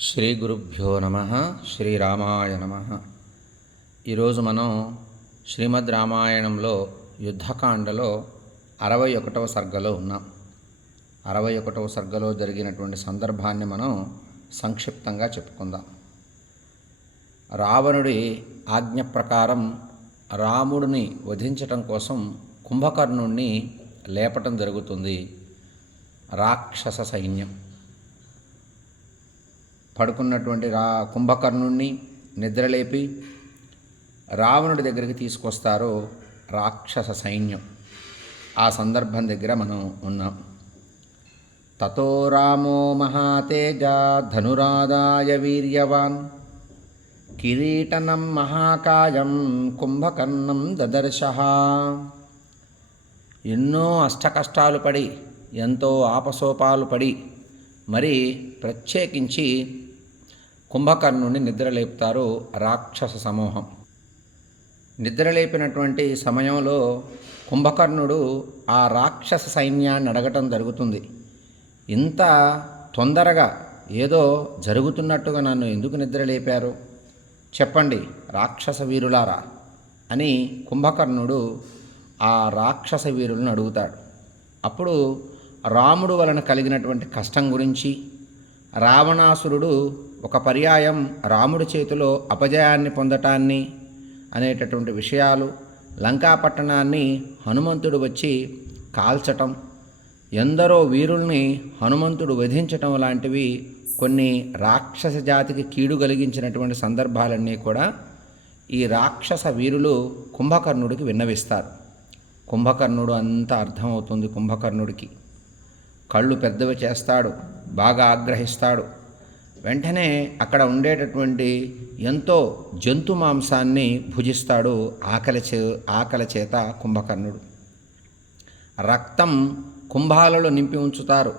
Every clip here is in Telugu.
శ్రీ గురుభ్యో నమ శ్రీరామాయ నమ. ఈరోజు మనం శ్రీమద్ రామాయణంలో యుద్ధకాండలో అరవై ఒకటవ సర్గలో ఉన్నాం. అరవై ఒకటవ సర్గలో జరిగినటువంటి సందర్భాన్ని మనం సంక్షిప్తంగా చెప్పుకుందాం. రావణుడి ఆజ్ఞ ప్రకారం రాముడిని వధించటం కోసం కుంభకర్ణుణ్ణి లేపటం జరుగుతుంది. రాక్షస సైన్యం. పడుకున్నటువంటి రా కుంభకర్ణుణ్ణి నిద్రలేపి రావణుడి దగ్గరికి తీసుకొస్తారు రాక్షస సైన్యం. ఆ సందర్భం దగ్గర మనం ఉన్నాం. తతో రామో మహాతేజ ధనురాదాయ వీర్యవాన్. కిరీటనం మహాకాయం కుంభకర్ణం దదర్శ. ఎన్నో అష్టకష్టాలు పడి ఎంతో ఆపసోపాలు పడి మరి ప్రత్యేకించి కుంభకర్ణుని నిద్రలేపుతారు రాక్షస సమూహం. నిద్రలేపినటువంటి సమయంలో కుంభకర్ణుడు ఆ రాక్షస సైన్యాన్ని అడగటం జరుగుతుంది. ఇంత తొందరగా ఏదో జరుగుతున్నట్టుగా నన్ను ఎందుకు నిద్రలేపారు చెప్పండి రాక్షస వీరులారా అని కుంభకర్ణుడు ఆ రాక్షస వీరులను అడుగుతాడు. అప్పుడు రాముడు వలన కలిగినటువంటి కష్టం గురించి రావణాసురుడు ఒక పర్యాయం రాముడి చేతిలో అపజయాన్ని పొందటాన్ని అనేటటువంటి విషయాలు లంకాపట్టణాన్ని హనుమంతుడు వచ్చి కాల్చటం ఎందరో వీరుల్ని హనుమంతుడు వధించటం లాంటివి కొన్ని రాక్షస జాతికి కీడు కలిగించినటువంటి సందర్భాలన్నీ కూడా ఈ రాక్షస వీరులు కుంభకర్ణుడికి విన్నవిస్తారు. కుంభకర్ణుడు అంతా అర్థమవుతుంది కుంభకర్ణుడికి. కళ్ళు పెద్దవి చేస్తాడు బాగా ఆగ్రహిస్తాడు. వెంటనే అక్కడ ఉండేటటువంటి ఎంతో జంతు మాంసాన్ని భుజిస్తాడు ఆకలి చే ఆకలి చేత కుంభకర్ణుడు. రక్తం కుంభాలలో నింపి ఉంచుతారు.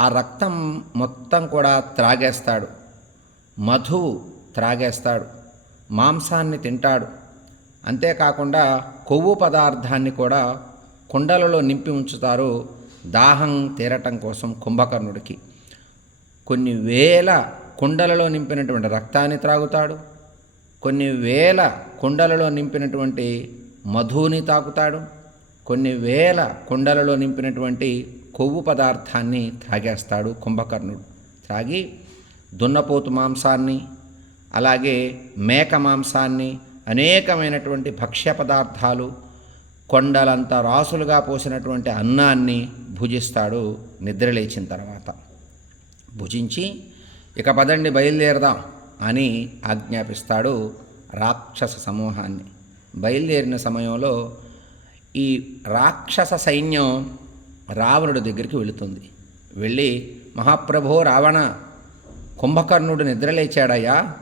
ఆ రక్తం మొత్తం కూడా త్రాగేస్తాడు. మధువు త్రాగేస్తాడు. మాంసాన్ని తింటాడు. అంతేకాకుండా కొవ్వు పదార్థాన్ని కూడా కుండలలో నింపి ఉంచుతారు దాహం తీరటం కోసం కుంభకర్ణుడికి కొన్ని వేల కుండలలో నింపినటువంటి రక్తాన్ని త్రాగుతాడు. కొన్ని వేల కుండలలో నింపినటువంటి మధుని తాకుతాడు. కొన్ని వేల కుండలలో నింపినటువంటి కొవ్వు పదార్థాన్ని త్రాగేస్తాడు కుంభకర్ణుడు. త్రాగి దున్నపోతు మాంసాన్ని అలాగే మేక మాంసాన్ని అనేకమైనటువంటి భక్ష్య పదార్థాలు కొండలంత రాసులుగా పోసినటువంటి అన్నాన్ని భుజిస్తాడు నిద్రలేచిన తర్వాత. భుజించి ఇక పదండి బయలుదేరదాం అని ఆజ్ఞాపిస్తాడు రాక్షస సమూహాన్ని. బయలుదేరిన సమయంలో ఈ రాక్షస సైన్యం రావణుడి దగ్గరికి వెళుతుంది. వెళ్ళి మహాప్రభో రావణ కుంభకర్ణుడు నిద్రలేచాడయ్యా.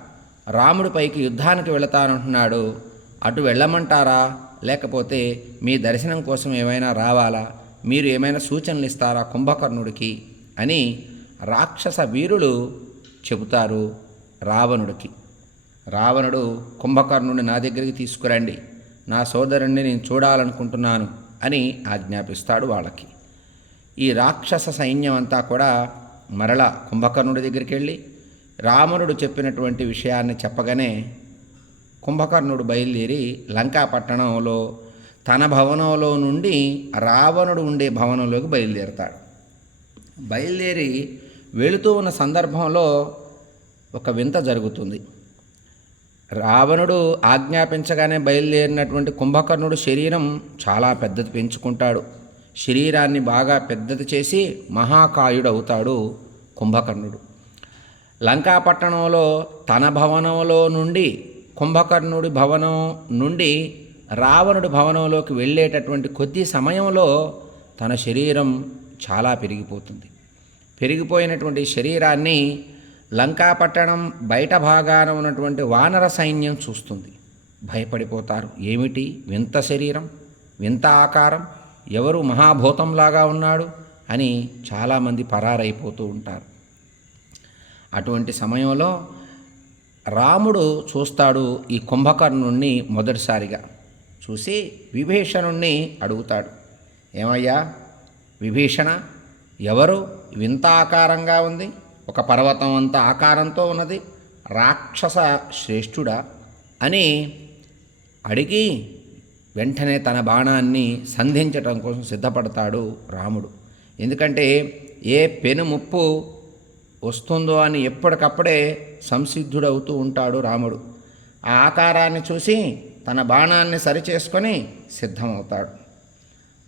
రాముడి పైకి యుద్ధానికి వెళతానంటున్నాడు. అటు వెళ్ళమంటారా? లేకపోతే మీ దర్శనం కోసం ఏమైనా రావాలా? మీరు ఏమైనా సూచనలు ఇస్తారా కుంభకర్ణుడికి? అని రాక్షస వీరులు చెబుతారు రావణుడికి. రావణుడు కుంభకర్ణుడిని నా దగ్గరికి తీసుకురండి. నా సోదరుణ్ణి నేను చూడాలనుకుంటున్నాను అని ఆజ్ఞాపిస్తాడు వాళ్ళకి. ఈ రాక్షస సైన్యం అంతా కూడా మరల కుంభకర్ణుడి దగ్గరికి వెళ్ళి రావణుడు చెప్పినటువంటి విషయాన్ని చెప్పగానే కుంభకర్ణుడు బయలుదేరి లంకాపట్టణంలో తన భవనంలో నుండి రావణుడు ఉండే భవనంలోకి బయలుదేరతాడు. బయలుదేరి వెళుతూ ఉన్న సందర్భంలో ఒక వింత జరుగుతుంది. రావణుడు ఆజ్ఞాపించగానే బయలుదేరినటువంటి కుంభకర్ణుడు శరీరం చాలా పెద్దది పెంచుకుంటాడు. శరీరాన్ని బాగా పెద్దది చేసి మహాకాయుడు అవుతాడు కుంభకర్ణుడు లంకాపట్టణంలో తన భవనంలో నుండి కుంభకర్ణుడి భవనం నుండి రావణుడి భవనంలోకి వెళ్ళేటటువంటి కొద్ది సమయంలో తన శరీరం చాలా పెరిగిపోతుంది. పెరిగిపోయినటువంటి శరీరాన్ని లంకాపట్టణం బయట భాగాన ఉన్నటువంటి వానర సైన్యం చూస్తుంది. భయపడిపోతారు. ఏమిటి? వింత శరీరం వింత ఆకారం ఎవరు మహాభూతంలాగా ఉన్నాడు అని చాలామంది పరారైపోతూ ఉంటారు. అటువంటి సమయంలో రాముడు చూస్తాడు ఈ కుంభకర్ణుణ్ణి మొదటిసారిగా. చూసి విభీషణుణ్ణి అడుగుతాడు. ఏమయ్యా? విభీషణ ఎవరు? వింత ఆకారంగా ఉంది. ఒక పర్వతం అంత ఆకారంతో ఉన్నది. రాక్షస శ్రేష్ఠుడా అని అడిగి వెంటనే తన బాణాన్ని సంధించటం కోసం సిద్ధపడతాడు రాముడు. ఎందుకంటే ఏ పెను ముప్పు వస్తుందో అని ఎప్పటికప్పుడే సంసిద్ధుడవుతూ ఉంటాడు రాముడు. ఆ ఆకారాన్ని చూసి తన బాణాన్ని సరిచేసుకొని సిద్ధమవుతాడు.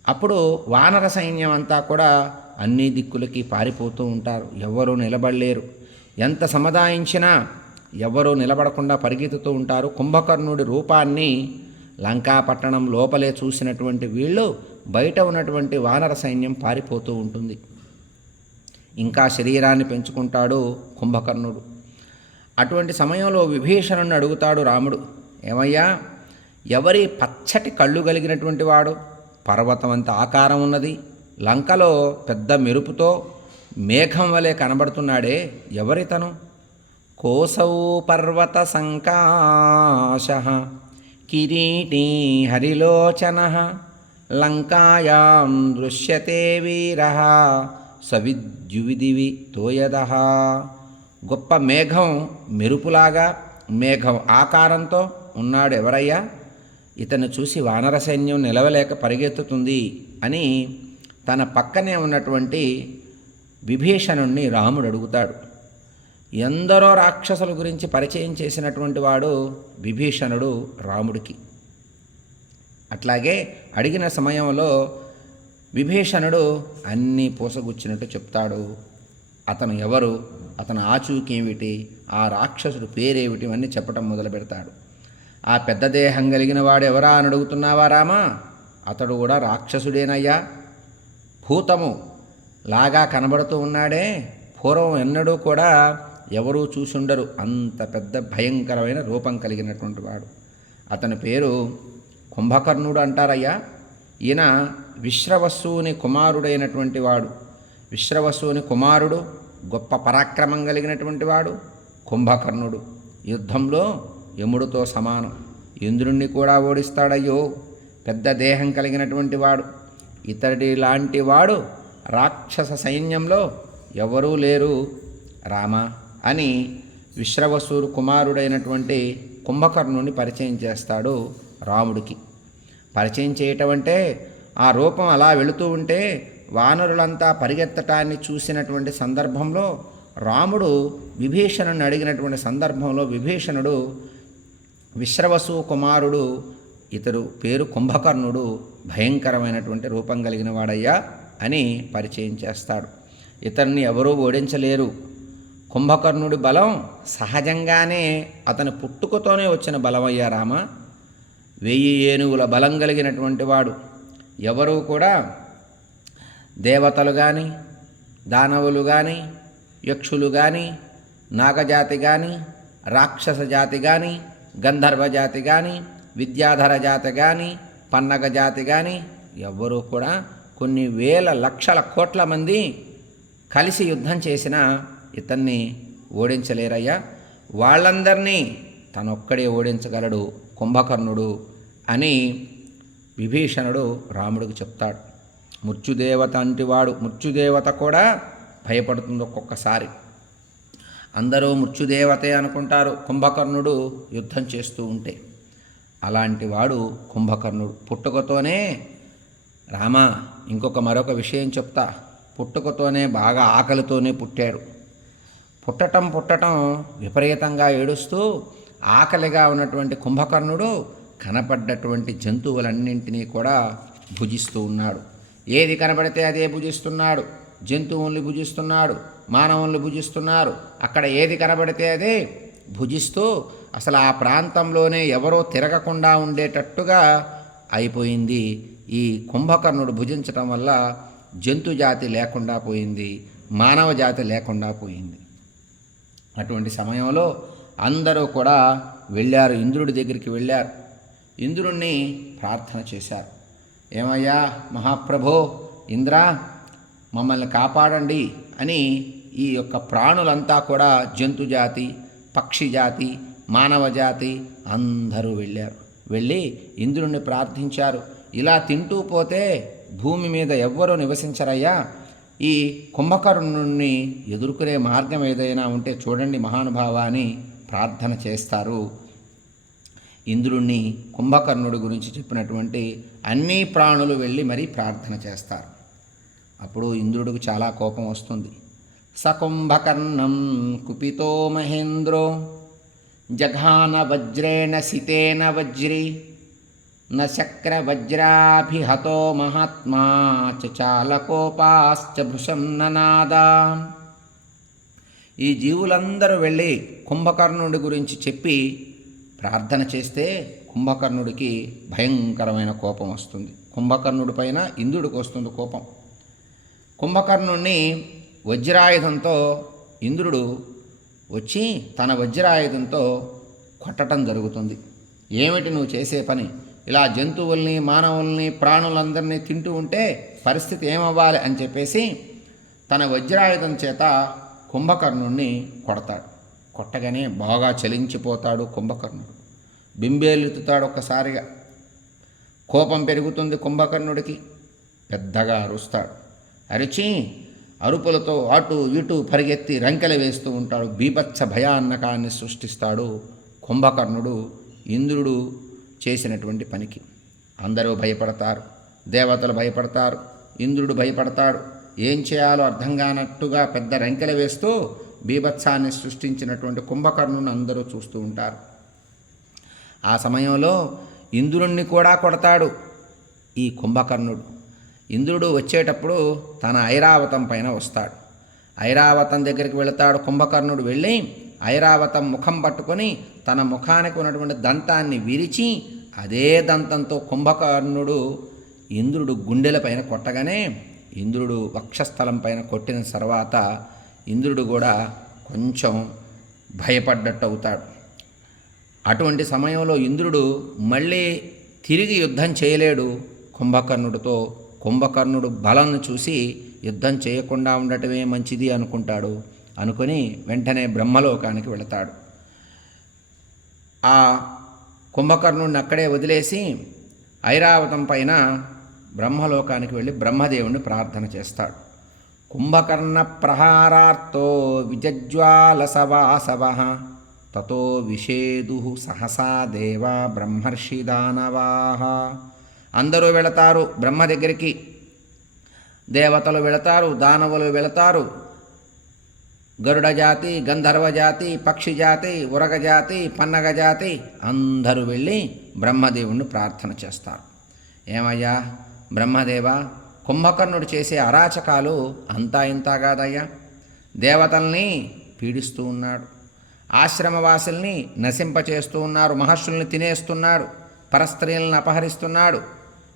అప్పుడు వానర సైన్యం అంతా కూడా అన్ని దిక్కులకి పారిపోతూ ఉంటారు. ఎవ్వరూ నిలబడలేరు. ఎంత సముదాయించినా ఎవ్వరూ నిలబడకుండా పరిగెత్తుతూ ఉంటారు. కుంభకర్ణుడి రూపాన్ని లంకాపట్టణం లోపలే చూసినటువంటి వీళ్ళు బయట ఉన్నటువంటి వానర సైన్యం పారిపోతూ ఉంటుంది. ఇంకా శరీరాన్ని పెంచుకుంటాడు కుంభకర్ణుడు. అటువంటి సమయంలో విభీషణుని అడుగుతాడు రాముడు ఏమయ్యా ఎవరి పచ్చటి కళ్ళు కలిగినటువంటి వాడు? పర్వతం అంత ఆకారం ఉన్నది లంకలో పెద్ద మెరుపుతో మేఘం వలె కనబడుతున్నాడే ఎవరితను? కోసౌ పర్వత సంకాశ కిరీటీ హరిలోచన లంకాయాం దృశ్యతే వీర సవిద్యువిదివి తోయద గొప్ప మేఘం మెరుపులాగా మేఘం ఆకారంతో ఉన్నాడు ఎవరయ్యా ఇతను చూసి వానర సైన్యం నిలవలేక పరిగెత్తుతుంది అని తన పక్కనే ఉన్నటువంటి విభీషణుణ్ణి రాముడు అడుగుతాడు. ఎందరో రాక్షసుల గురించి పరిచయం చేసినటువంటి వాడు విభీషణుడు రాముడికి. అట్లాగే అడిగిన సమయంలో విభీషణుడు అన్నీ పూసగుచ్చినట్టు చెప్తాడు. అతను ఎవరు? అతను ఆచూకేమిటి? ఆ రాక్షసుడు పేరేమిటి? అని చెప్పటం మొదలు పెడతాడు. ఆ పెద్ద దేహం కలిగిన వాడు ఎవరా అని అడుగుతున్నావా రామా? అతడు కూడా రాక్షసుడేనయ్యా. భూతము లాగా కనబడుతూ ఉన్నాడే. పూర్వం ఎన్నడూ కూడా ఎవరూ చూసుండరు. అంత పెద్ద భయంకరమైన రూపం కలిగినటువంటి వాడు. అతని పేరు కుంభకర్ణుడు అంటారయ్యా. ఈయన విశ్రవస్సుని కుమారుడైనటువంటి వాడు. విశ్రవస్సుని కుమారుడు గొప్ప పరాక్రమం కలిగినటువంటి వాడు కుంభకర్ణుడు. యుద్ధంలో యముడితో సమానం. ఇంద్రుణ్ణి కూడా ఓడిస్తాడయ్యో పెద్ద దేహం కలిగినటువంటి వాడు. ఇతడి లాంటి వాడు రాక్షస సైన్యంలో ఎవరూ లేరు. రామ అని విశ్రవసూరు కుమారుడైనటువంటి కుంభకర్ణుని పరిచయం చేస్తాడు రాముడికి. పరిచయం చేయటం అంటే ఆ రూపం అలా వెళుతూ ఉంటే వానరులంతా పరిగెత్తటాన్ని చూసినటువంటి సందర్భంలో రాముడు విభీషణుని అడిగినటువంటి సందర్భంలో విభీషణుడు విశ్రవసు కుమారుడు ఇతడు పేరు కుంభకర్ణుడు భయంకరమైనటువంటి రూపం కలిగిన వాడయ్యా అని పరిచయం చేస్తాడు. ఇతన్ని ఎవరూ ఓడించలేరు. కుంభకర్ణుడి బలం సహజంగానే అతని పుట్టుకతోనే వచ్చిన బలమయ్యా రామ. వెయ్యి ఏనుగుల బలం కలిగినటువంటి వాడు. ఎవరూ కూడా దేవతలు కానీ దానవులు కానీ యక్షులు కానీ నాగజాతి కానీ రాక్షస జాతి కానీ గంధర్వ జాతి కానీ విద్యాధర జాతి కానీ పన్నగ జాతి కానీ ఎవ్వరూ కూడా కొన్ని వేల లక్షల కోట్ల మంది కలిసి యుద్ధం చేసిన ఇతన్ని ఓడించలేరయ్యా. వాళ్ళందరినీ తనొక్కడే ఓడించగలడు కుంభకర్ణుడు అని విభీషణుడు రాముడికి చెప్తాడు మృత్యుదేవత అంటివాడు మృత్యుదేవత కూడా భయపడుతుంది ఒక్కొక్కసారి. అందరూ మృత్యుదేవతే అనుకుంటారు కుంభకర్ణుడు యుద్ధం చేస్తూ ఉంటే. అలాంటి వాడు కుంభకర్ణుడు. పుట్టుకతోనే రామ ఇంకొక మరొక విషయం చెప్తా. పుట్టుకతోనే బాగా ఆకలితోనే పుట్టాడు. పుట్టటం పుట్టటం విపరీతంగా ఏడుస్తూ ఆకలిగా ఉన్నటువంటి కుంభకర్ణుడు కనపడ్డటువంటి జంతువులన్నింటినీ కూడా భుజిస్తూ ఉన్నాడు. ఏది కనబడితే అదే భుజిస్తున్నాడు. జంతువుల్ని భుజిస్తున్నాడు. మానవుల్ని భుజిస్తున్నారు అక్కడ ఏది కనబడితే అదే భుజిస్తూ అసలు ఆ ప్రాంతంలోనే ఎవరో తిరగకుండా ఉండేటట్టుగా అయిపోయింది. ఈ కుంభకర్ణుడు భుజించటం వల్ల జంతు జాతి లేకుండా పోయింది. మానవ జాతి లేకుండా పోయింది. అటువంటి సమయంలో అందరూ కూడా వెళ్ళారు. ఇంద్రుడి దగ్గరికి వెళ్ళారు. ఇంద్రుణ్ణి ప్రార్థన చేశారు. ఏమయ్యా మహాప్రభో ఇంద్ర మమ్మల్ని కాపాడండి అని ఈ యొక్క ప్రాణులంతా కూడా జంతు జాతి పక్షి జాతి మానవ జాతి అందరూ వెళ్ళారు. వెళ్ళి ఇంద్రుణ్ణి ప్రార్థించారు. ఇలా తింటూ పోతే భూమి మీద ఎవ్వరూ నివసించరయ్యా. ఈ కుంభకర్ణుణ్ణి ఎదుర్కొనే మార్గం ఏదైనా ఉంటే చూడండి మహానుభావాన్ని ప్రార్థన చేస్తారు. ఇంద్రుణ్ణి కుంభకర్ణుడి గురించి చెప్పినటువంటి అన్ని ప్రాణులు వెళ్ళి మరీ ప్రార్థన చేస్తారు. అప్పుడు ఇంద్రుడికి చాలా కోపం వస్తుంది. సకుంభకర్ణం కుపితో మహేంద్రో జఘాన వజ్రేణ సితేన వజ్రి న శక్రవజ్రాభిహతో మహాత్మా చాలకోపాశ్చ భృశం ననాదా. ఈ జీవులందరూ వెళ్ళి కుంభకర్ణుడి గురించి చెప్పి ప్రార్థన చేస్తే కుంభకర్ణుడికి భయంకరమైన కోపం వస్తుంది. కుంభకర్ణుడి పైన ఇంద్రుడికి వస్తుంది కోపం. కుంభకర్ణుణ్ణి వజ్రాయుధంతో ఇంద్రుడు వచ్చి తన వజ్రాయుధంతో కొట్టడం జరుగుతుంది. ఏమిటి నువ్వు చేసే పని? ఇలా జంతువుల్ని మానవుల్ని ప్రాణులందరినీ తింటూ ఉంటే పరిస్థితి ఏమవ్వాలి అని చెప్పేసి తన వజ్రాయుధం చేత కుంభకర్ణుణ్ణి కొడతాడు. కొట్టగానే బాగా చలించిపోతాడు కుంభకర్ణుడు. బింబేలెత్తుతాడు ఒక్కసారిగా. కోపం పెరుగుతుంది కుంభకర్ణుడికి. పెద్దగా అరుస్తాడు. అరిచి అరుపులతో అటు ఇటు పరిగెత్తి రంకెలు వేస్తూ ఉంటాడు. బీభత్స భయాన్నకాన్ని సృష్టిస్తాడు కుంభకర్ణుడు ఇంద్రుడు చేసినటువంటి పనికి. అందరూ భయపడతారు. దేవతలు భయపడతారు. ఇంద్రుడు భయపడతాడు. ఏం చేయాలో అర్థం కానట్టుగా పెద్ద రంకెలు వేస్తూ బీభత్సాన్ని సృష్టించినటువంటి కుంభకర్ణుని అందరూ చూస్తూ ఉంటారు. ఆ సమయంలో ఇంద్రుణ్ణి కూడా కొడతాడు ఈ కుంభకర్ణుడు. ఇంద్రుడు వచ్చేటప్పుడు తన ఐరావతం పైన వస్తాడు. ఐరావతం దగ్గరికి వెళతాడు కుంభకర్ణుడు వెళ్ళి ఐరావతం ముఖం పట్టుకొని తన ముఖానికి ఉన్నటువంటి దంతాన్ని విరిచి అదే దంతంతో కుంభకర్ణుడు ఇంద్రుడు గుండెల పైన కొట్టగానే ఇంద్రుడు వక్షస్థలం పైన కొట్టిన తర్వాత ఇంద్రుడు కూడా కొంచెం భయపడ్డట్టు అవుతాడు అటువంటి సమయంలో ఇంద్రుడు మళ్ళీ తిరిగి యుద్ధం చేయలేడు. కుంభకర్ణుడితో కుంభకర్ణుడు బలంను చూసి యుద్ధం చేయకుండా ఉండటమే మంచిది అనుకుంటాడు అనుకొని వెంటనే బ్రహ్మలోకానికి వెళతాడు. ఆ కుంభకర్ణుడిని అక్కడే వదిలేసి ఐరావతం పైన బ్రహ్మలోకానికి వెళ్ళి బ్రహ్మదేవుని ప్రార్థన చేస్తాడు. కుంభకర్ణ విజజ్వాలసవాసవ. విజజ్వాల తతో విషేదు సహసా దేవా బ్రహ్మర్షి దానవాహ అందరూ వెళతారు బ్రహ్మ దగ్గరికి. దేవతలు వెళతారు దానవులు వెళతారు. గరుడ జాతి గంధర్వ జాతి పక్షి జాతి ఉరగ జాతి పన్నగ జాతి అందరూ వెళ్ళి బ్రహ్మదేవుణ్ణి ప్రార్థన చేస్తారు. ఏమయ్యా బ్రహ్మదేవ కుంభకర్ణుడు చేసే అరాచకాలు అంతా ఇంత కాదయ్యా. దేవతల్ని పీడిస్తూ ఉన్నాడు. ఆశ్రమవాసుల్ని నశింపచేస్తూ ఉన్నారు. మహర్షుల్ని తినేస్తున్నాడు పరస్త్రీలను అపహరిస్తున్నాడు.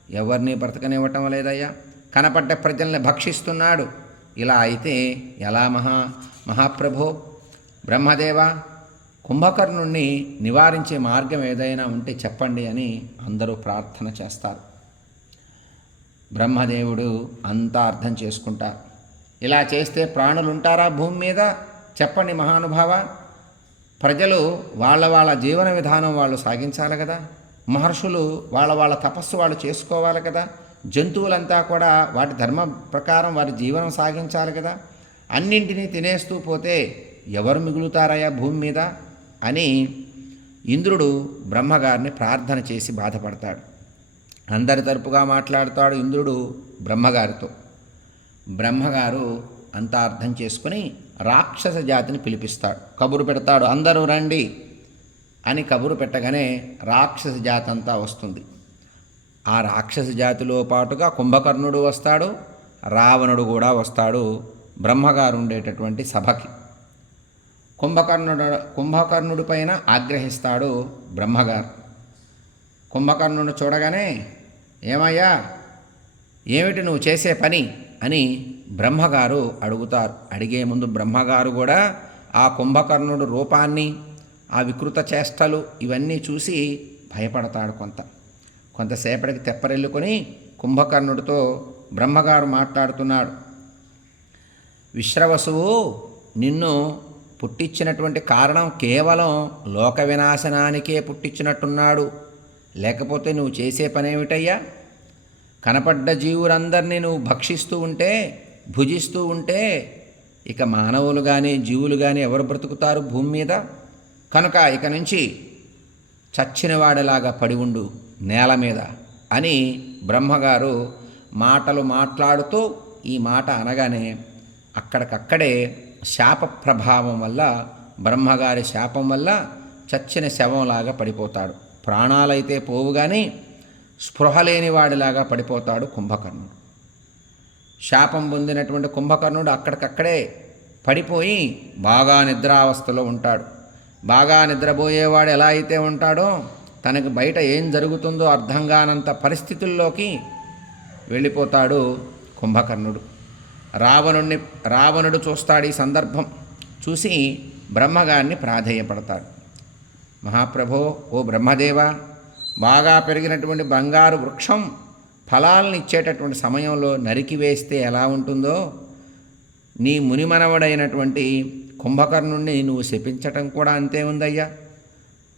ఎవరిని బ్రతకనివ్వటం లేదయ్యా. కనపడ్డ ప్రజల్ని భక్షిస్తున్నాడు. ఇలా అయితే ఎలా మహా మహాప్రభో? బ్రహ్మదేవ కుంభకర్ణుణ్ణి నివారించే మార్గం ఏదైనా ఉంటే చెప్పండి అని అందరూ ప్రార్థన చేస్తారు. బ్రహ్మదేవుడు అంతా అర్థం చేసుకుంటారు ఇలా చేస్తే ప్రాణులుంటారా భూమి మీద? చెప్పండి మహానుభావ. ప్రజలు వాళ్ళ వాళ్ళ జీవన విధానం వాళ్ళు సాగించాలి కదా. మహర్షులు వాళ్ళ వాళ్ళ తపస్సు వాళ్ళు చేసుకోవాలి కదా. జంతువులంతా కూడా వాటి ధర్మ ప్రకారం వారి జీవనం సాగించాలి కదా. అన్నింటినీ తినేస్తూ పోతే ఎవరు మిగులుతారయ్యా భూమి మీద? అని ఇంద్రుడు బ్రహ్మగారిని ప్రార్థన చేసి బాధపడతాడు. అందరి తరపుగా మాట్లాడతాడు ఇంద్రుడు బ్రహ్మగారితో. బ్రహ్మగారు అంతా అర్థం చేసుకుని రాక్షస జాతిని పిలిపిస్తాడు. కబురు పెడతాడు అందరూ రండి అని కబురు పెట్టగానే రాక్షస జాతి అంతా వస్తుంది. ఆ రాక్షస జాతిలో పాటుగా కుంభకర్ణుడు వస్తాడు రావణుడు కూడా వస్తాడు బ్రహ్మగారు ఉండేటటువంటి సభకి. కుంభకర్ణుడు కుంభకర్ణుడి పైన ఆగ్రహిస్తాడు బ్రహ్మగారు. కుంభకర్ణుడు చూడగానే ఏమయ్యా ఏమిటి నువ్వు చేసే పని? అని బ్రహ్మగారు అడుగుతారు. అడిగే ముందు బ్రహ్మగారు కూడా ఆ కుంభకర్ణుడు రూపాన్ని ఆ వికృత చేష్టలు ఇవన్నీ చూసి భయపడతాడు కొంత. కొంతసేపటికి తెప్పరెళ్ళుకొని కుంభకర్ణుడితో బ్రహ్మగారు మాట్లాడుతున్నాడు. విశ్రవసువు నిన్ను పుట్టించినటువంటి కారణం కేవలం లోక వినాశనానికే పుట్టించినట్టున్నాడు లేకపోతే నువ్వు చేసే పనేమిటయ్యా? కనపడ్డ జీవులందరినీ నువ్వు భక్షిస్తూ ఉంటే భుజిస్తూ ఉంటే ఇక మానవులు కానీ జీవులు కానీ ఎవరు బ్రతుకుతారు భూమి మీద? కనుక ఇక నుంచి చచ్చినవాడిలాగా పడి ఉండు నేల మీద అని బ్రహ్మగారు మాటలు మాట్లాడుతూ ఈ మాట అనగానే అక్కడికక్కడే శాప ప్రభావం వల్ల బ్రహ్మగారి శాపం వల్ల చచ్చిన శవంలాగా పడిపోతాడు. ప్రాణాలైతే పోవు కానీ స్పృహ లేనివాడిలాగా పడిపోతాడు కుంభకర్ణుడు. శాపం పొందినటువంటి కుంభకర్ణుడు అక్కడికక్కడే పడిపోయి బాగా నిద్రావస్థలో ఉంటాడు. బాగా నిద్రపోయేవాడు ఎలా అయితే ఉంటాడో తనకు బయట ఏం జరుగుతుందో అర్థం కానంత పరిస్థితుల్లోకి వెళ్ళిపోతాడు కుంభకర్ణుడు. రావణుణ్ణి రావణుడు చూస్తాడు ఈ సందర్భం. చూసి బ్రహ్మగారిని ప్రాధేయపడతాడు. మహాప్రభో ఓ బ్రహ్మదేవ బాగా పెరిగినటువంటి బంగారు వృక్షం ఫలాలను ఇచ్చేటటువంటి సమయంలో నరికి వేస్తే ఎలా ఉంటుందో నీ మునిమనవడైనటువంటి కుంభకర్ణుణ్ణి నువ్వు శపించటం కూడా అంతే ఉందయ్యా.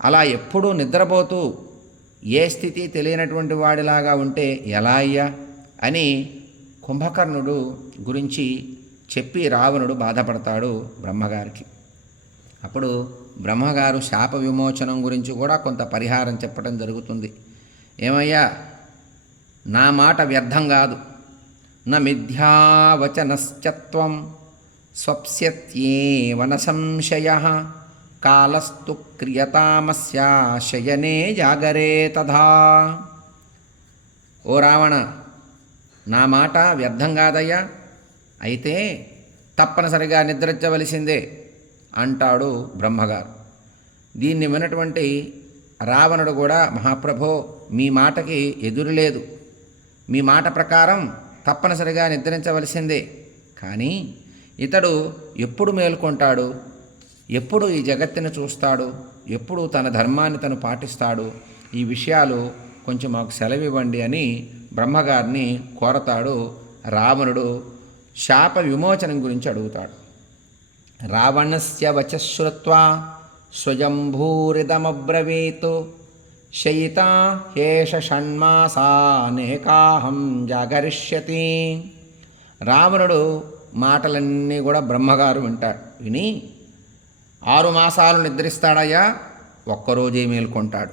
అలా ఎప్పుడూ నిద్రపోతూ ఏ స్థితి తెలియనటువంటి వాడిలాగా ఉంటే ఎలా అయ్యా అని కుంభకర్ణుడు గురించి చెప్పి రావణుడు బాధపడతాడు బ్రహ్మగారికి. అప్పుడు బ్రహ్మగారు శాప విమోచనం గురించి కూడా కొంత పరిహారం చెప్పడం జరుగుతుంది. ఏమయ్యా? నా మాట వ్యర్థం కాదు. న మిథ్యావచనశ్చత్వం స్వప్స్యత్యేవన సంశయ. కాలస్తు క్రియతామస్యా శయనే జాగరే తథా. ఓ రావణ నా మాట వ్యర్థం కాదయ్యా. అయితే తప్పనిసరిగా నిద్రించవలసిందే అంటాడు బ్రహ్మగారు. దీన్ని విన్నటువంటి రావణుడు కూడా మహాప్రభో మీ మాటకి ఎదురులేదు మీ మాట ప్రకారం తప్పనిసరిగా నిద్రించవలసిందే. కానీ ఇతడు ఎప్పుడు మేల్కొంటాడు? ఎప్పుడు ఈ జగత్తుని చూస్తాడు? ఎప్పుడు తన ధర్మాన్ని తను పాటిస్తాడు? ఈ విషయాలు కొంచెం మాకు సెలవివ్వండి అని బ్రహ్మగారిని కోరతాడు రావణుడు. శాప విమోచనం గురించి అడుగుతాడు. రావణస్య వచశ్రుత్వా స్వయంభూరిదమబ్రవీత్ శయితా హేష షణ్మాసానేకాహం జాగరిష్యతి. రావణుడు మాటలన్నీ కూడా బ్రహ్మగారు వింటాడు. విని ఆరు మాసాలు నిద్రిస్తాడయ్యా ఒక్కరోజే మేల్కొంటాడు.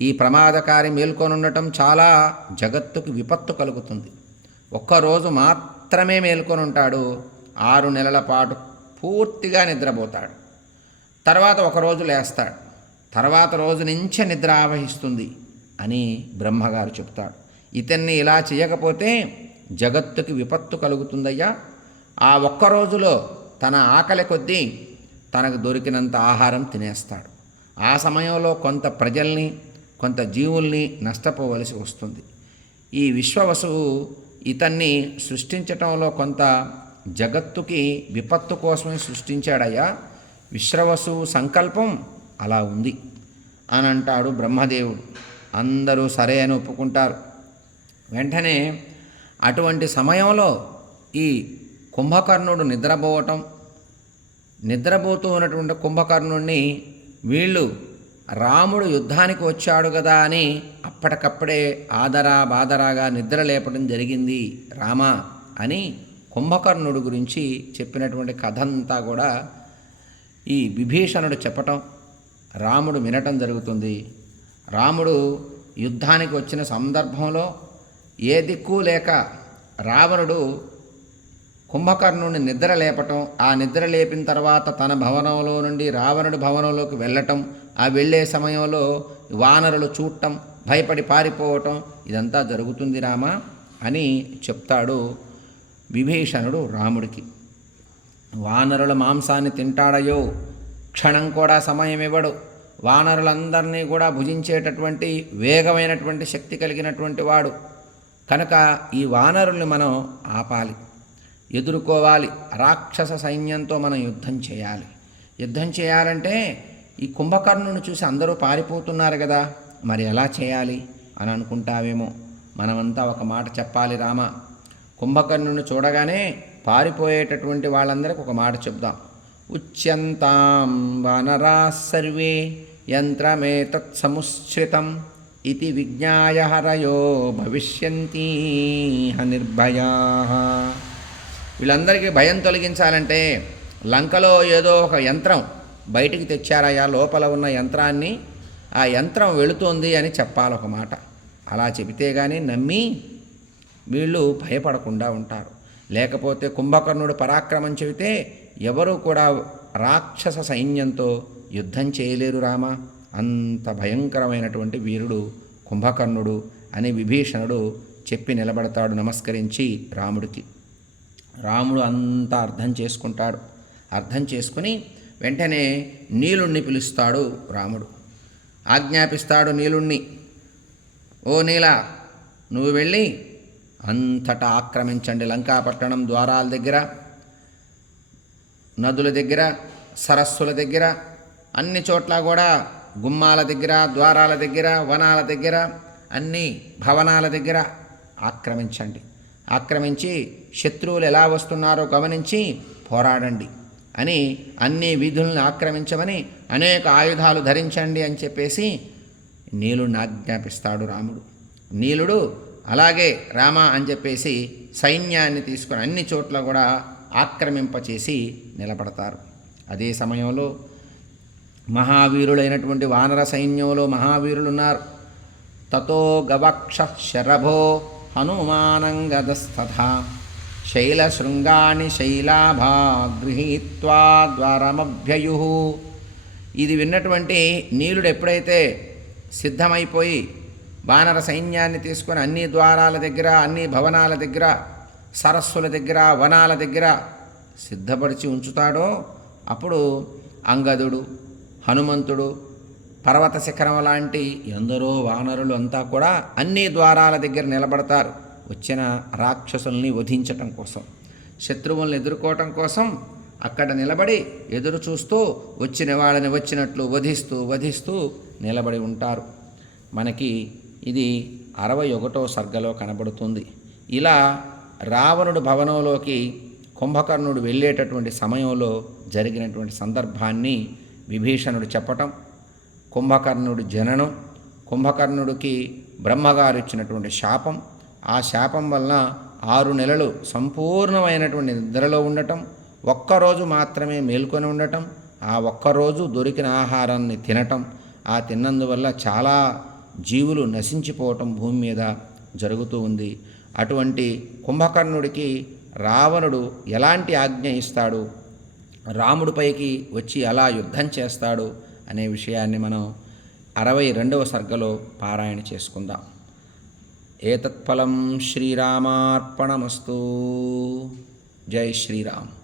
ఈ ప్రమాదకారి మేల్కొని ఉండటం చాలా జగత్తుకు విపత్తు కలుగుతుంది. ఒక్కరోజు మాత్రమే మేల్కొని ఉంటాడు ఆరు నెలల పాటు పూర్తిగా నిద్రపోతాడు. తర్వాత ఒకరోజు లేస్తాడు. తర్వాత రోజు నుంచే నిద్ర ఆవహిస్తుంది అని బ్రహ్మగారు చెప్తాడు ఇతన్ని ఇలా చేయకపోతే జగత్తుకి విపత్తు కలుగుతుందయ్యా. ఆ ఒక్క రోజులో తన ఆకలి కొద్దీ తనకు దొరికినంత ఆహారం తినేస్తాడు. ఆ సమయంలో కొంత ప్రజల్ని కొంత జీవుల్ని నష్టపోవలసి వస్తుంది. ఈ విశ్వవసువు ఇతన్ని సృష్టించటంలో కొంత జగత్తుకి విపత్తు కోసమే సృష్టించాడయ్యా. విశ్వవసువు సంకల్పం అలా ఉంది అని అంటాడు బ్రహ్మదేవుడు. అందరూ సరే అని ఒప్పుకుంటారు. వెంటనే అటువంటి సమయంలో ఈ కుంభకర్ణుడు నిద్రపోవటం నిద్రపోతూ ఉన్నటువంటి కుంభకర్ణుడిని వీళ్ళు రాముడు యుద్ధానికి వచ్చాడు కదా అని అప్పటికప్పుడే ఆదరా బాదరాగా నిద్ర లేపడం జరిగింది రామా అని కుంభకర్ణుడు గురించి చెప్పినటువంటి కథ అంతా కూడా ఈ విభీషణుడు చెప్పటం రాముడు వినటం జరుగుతుంది. రాముడు యుద్ధానికి వచ్చిన సందర్భంలో ఏ దిక్కు లేక రావణుడు కుంభకర్ణుని నిద్ర లేపటం ఆ నిద్ర లేపిన తర్వాత తన భవనంలో నుండి రావణుడి భవనంలోకి వెళ్ళటం ఆ వెళ్ళే సమయంలో వానరులు చూడటం భయపడి పారిపోవటం ఇదంతా జరుగుతుంది రామా అని చెప్తాడు విభీషణుడు రాముడికి వానరుల మాంసాన్ని తింటాడయో క్షణం కూడా సమయం ఇవ్వడు. వానరులందరినీ కూడా భుజించేటటువంటి వేగమైనటువంటి శక్తి కలిగినటువంటి వాడు. కనుక ఈ వానరుల్ని మనం ఆపాలి ఎదుర్కోవాలి. రాక్షస సైన్యంతో మనం యుద్ధం చేయాలి. యుద్ధం చేయాలంటే ఈ కుంభకర్ణుని చూసి అందరూ పారిపోతున్నారు కదా. మరి ఎలా చేయాలి? అని అనుకుంటావేమో. మనమంతా ఒక మాట చెప్పాలి రామ. కుంభకర్ణుని చూడగానే పారిపోయేటటువంటి వాళ్ళందరికీ ఒక మాట చెప్దాం. ఉచ్యంతాం వానరా సర్వే యంత్రమేతత్ సముశ్రితం ఇది విజ్ఞాయ హరయో భవిష్యంతి నిర్భయా. వీళ్ళందరికీ భయం తొలగించాలంటే లంకలో ఏదో ఒక యంత్రం బయటికి తెచ్చారయ్యా లోపల ఉన్న యంత్రాన్ని. ఆ యంత్రం వెళుతోంది అని చెప్పాలి ఒక మాట. అలా చెబితే కానీ నమ్మి వీళ్ళు భయపడకుండా ఉంటారు. లేకపోతే కుంభకర్ణుడు పరాక్రమం చెబితే ఎవరూ కూడా రాక్షస సైన్యంతో యుద్ధం చేయలేరు రామ. అంత భయంకరమైనటువంటి వీరుడు కుంభకర్ణుడు అని విభీషణుడు చెప్పి నిలబడతాడు నమస్కరించి రాముడికి. రాముడు అంతా అర్థం చేసుకుంటాడు. అర్థం చేసుకుని వెంటనే నీలుణ్ణి పిలుస్తాడు రాముడు. ఆజ్ఞాపిస్తాడు నీలుణ్ణి. ఓ నీల నువ్వు వెళ్ళి అంతటా ఆక్రమించండి లంకాపట్టణం ద్వారాల దగ్గర నదుల దగ్గర సరస్సుల దగ్గర అన్ని చోట్ల కూడా గుమ్మాల దగ్గర ద్వారాల దగ్గర వనాల దగ్గర అన్ని భవనాల దగ్గర ఆక్రమించండి. ఆక్రమించి శత్రువులు ఎలా వస్తున్నారో గమనించి పోరాడండి అని అన్ని వీధులను ఆక్రమించమని అనేక ఆయుధాలు ధరించండి అని చెప్పేసి నీలుడిని ఆజ్ఞాపిస్తాడు రాముడు. నీలుడు అలాగే రామ అని చెప్పేసి సైన్యాన్ని తీసుకుని అన్ని చోట్ల కూడా ఆక్రమింపచేసి నిలబడతారు. అదే సమయంలో మహావీరులైనటువంటి వానర సైన్యంలో మహావీరులు ఉన్నారు తతో గవక్ష శరభో హనుమానంగదస్తథ. శైలశృంగాని శైలాభా గృహీత్వా ద్వారమభ్యయు. ఇది విన్నటువంటి నీలుడు ఎప్పుడైతే సిద్ధమైపోయి వానర సైన్యాన్ని తీసుకొని అన్ని ద్వారాల దగ్గర అన్ని భవనాల దగ్గర సరస్సుల దగ్గర వనాల దగ్గర సిద్ధపరిచి ఉంచుతాడో అప్పుడు అంగదుడు హనుమంతుడు పర్వత శిఖరం లాంటి ఎందరో వానరులు అంతా కూడా అన్ని ద్వారాల దగ్గర నిలబడతారు. వచ్చిన రాక్షసుల్ని వధించటం కోసం శత్రువుల్ని ఎదుర్కోవటం కోసం అక్కడ నిలబడి ఎదురు చూస్తూ వచ్చిన వాళ్ళని వచ్చినట్లు వధిస్తూ వధిస్తూ నిలబడి ఉంటారు. మనకి ఇది అరవై ఒకటో సర్గలో కనబడుతుంది. ఇలా రావణుడు భవనంలోకి కుంభకర్ణుడు వెళ్ళేటటువంటి సమయంలో జరిగినటువంటి సందర్భాన్ని విభీషణుడు చెప్పటం కుంభకర్ణుడు జననం కుంభకర్ణుడికి బ్రహ్మగారు ఇచ్చినటువంటి శాపం ఆ శాపం వలన ఆరు నెలలు సంపూర్ణమైనటువంటి నిద్రలో ఉండటం ఒక్కరోజు మాత్రమే మేల్కొని ఉండటం ఆ ఒక్కరోజు దొరికిన ఆహారాన్ని తినటం ఆ తిన్నందువల్ల చాలా జీవులు నశించిపోవటం భూమి మీద జరుగుతూ ఉంది. అటువంటి కుంభకర్ణుడికి రావణుడు ఎలాంటి ఆజ్ఞ ఇస్తాడు? రాముడిపైకి వచ్చి ఎలా యుద్ధం చేస్తాడు? అనే విషయాన్ని మనం అరవై రెండవ సర్గలో పారాయణ చేసుకుందాం. ఏతత్ఫలం శ్రీరామార్పణమస్తు. జై శ్రీరామ్.